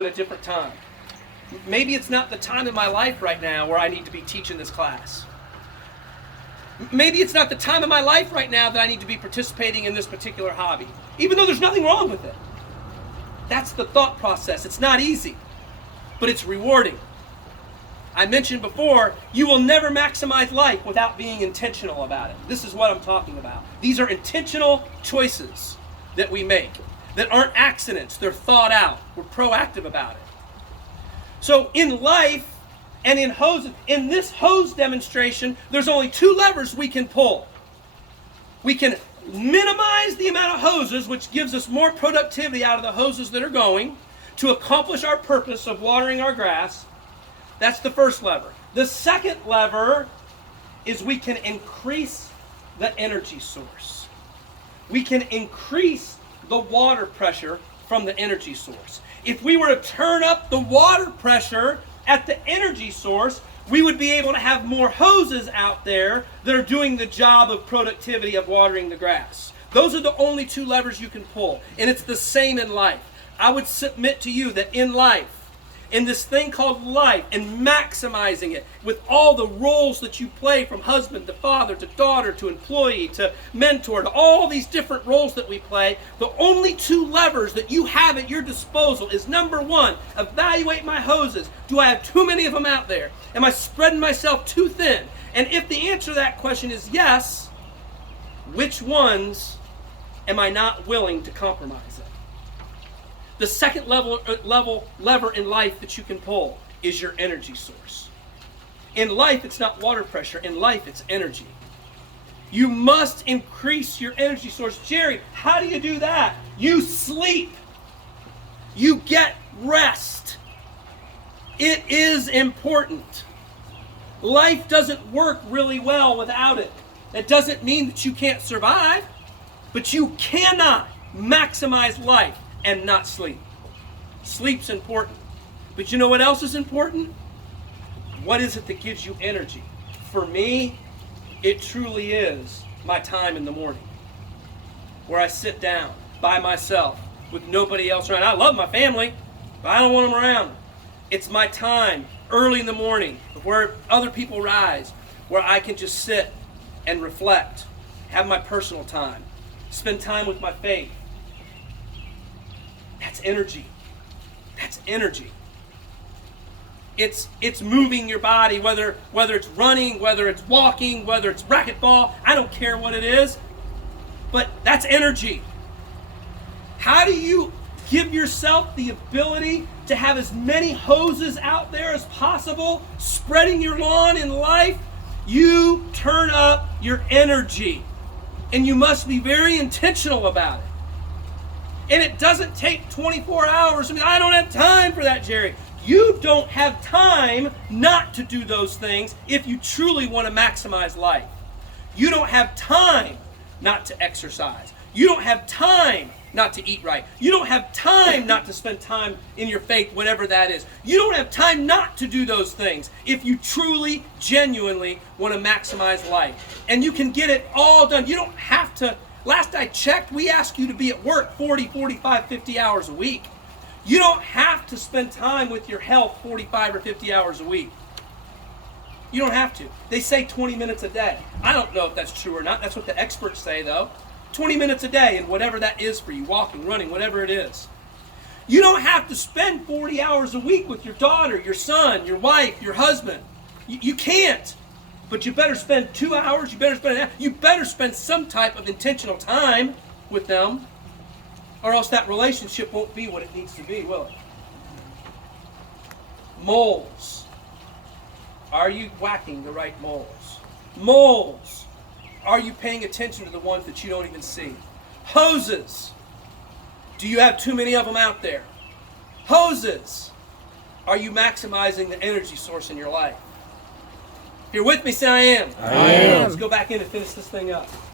at a different time. Maybe it's not the time in my life right now where I need to be teaching this class. Maybe it's not the time in my life right now that I need to be participating in this particular hobby, even though there's nothing wrong with it. That's the thought process. It's not easy, but it's rewarding. I mentioned before, you will never maximize life without being intentional about it. This is what I'm talking about. These are intentional choices that we make that aren't accidents. They're thought out. We're proactive about it. So in life and in hoses, in this hose demonstration, there's only two levers we can pull. We can minimize the amount of hoses, which gives us more productivity out of the hoses that are going to accomplish our purpose of watering our grass. That's the first lever. The second lever is we can increase the energy source. We can increase the water pressure from the energy source. If we were to turn up the water pressure at the energy source, we would be able to have more hoses out there that are doing the job of productivity of watering the grass. Those are the only two levers you can pull, and it's the same in life. I would submit to you that in life, in this thing called life, and maximizing it with all the roles that you play, from husband to father to daughter to employee to mentor to all these different roles that we play, the only two levers that you have at your disposal is, number one, evaluate my hoses. Do I have too many of them out there? Am I spreading myself too thin? And if the answer to that question is yes, which ones am I not willing to compromise in? The second lever in life that you can pull is your energy source. In life, it's not water pressure. In life, it's energy. You must increase your energy source. Jerry, how do you do that? You sleep. You get rest. It is important. Life doesn't work really well without it. That doesn't mean that you can't survive, but you cannot maximize life and not sleep. Sleep's important. But you know what else is important? What is it that gives you energy? For me, it truly is my time in the morning, where I sit down by myself with nobody else around. I love my family, but I don't want them around. It's my time early in the morning where other people rise, where I can just sit and reflect, have my personal time, spend time with my faith. That's energy. That's energy. It's moving your body, whether it's running, whether it's walking, whether it's racquetball. I don't care what it is, but that's energy. How do you give yourself the ability to have as many hoses out there as possible, spreading your lawn in life? You turn up your energy, and you must be very intentional about it. And it doesn't take 24 hours. I mean, I don't have time for that, Jerry. You don't have time not to do those things if you truly want to maximize life. You don't have time not to exercise. You don't have time not to eat right. You don't have time not to spend time in your faith, whatever that is. You don't have time not to do those things if you truly, genuinely want to maximize life. And you can get it all done. You don't have to. Last I checked, we ask you to be at work 40, 45, 50 hours a week. You don't have to spend time with your health 45 or 50 hours a week. You don't have to. They say 20 minutes a day. I don't know if that's true or not. That's what the experts say, though. 20 minutes a day, and whatever that is for you, walking, running, whatever it is. You don't have to spend 40 hours a week with your daughter, your son, your wife, your husband. You can't. But you better spend 2 hours, you better spend some type of intentional time with them, or else that relationship won't be what it needs to be, will it? Moles. Are you whacking the right moles? Moles. Are you paying attention to the ones that you don't even see? Hoses. Do you have too many of them out there? Hoses. Are you maximizing the energy source in your life? If you're with me, say I am. I am. Let's go back in and finish this thing up.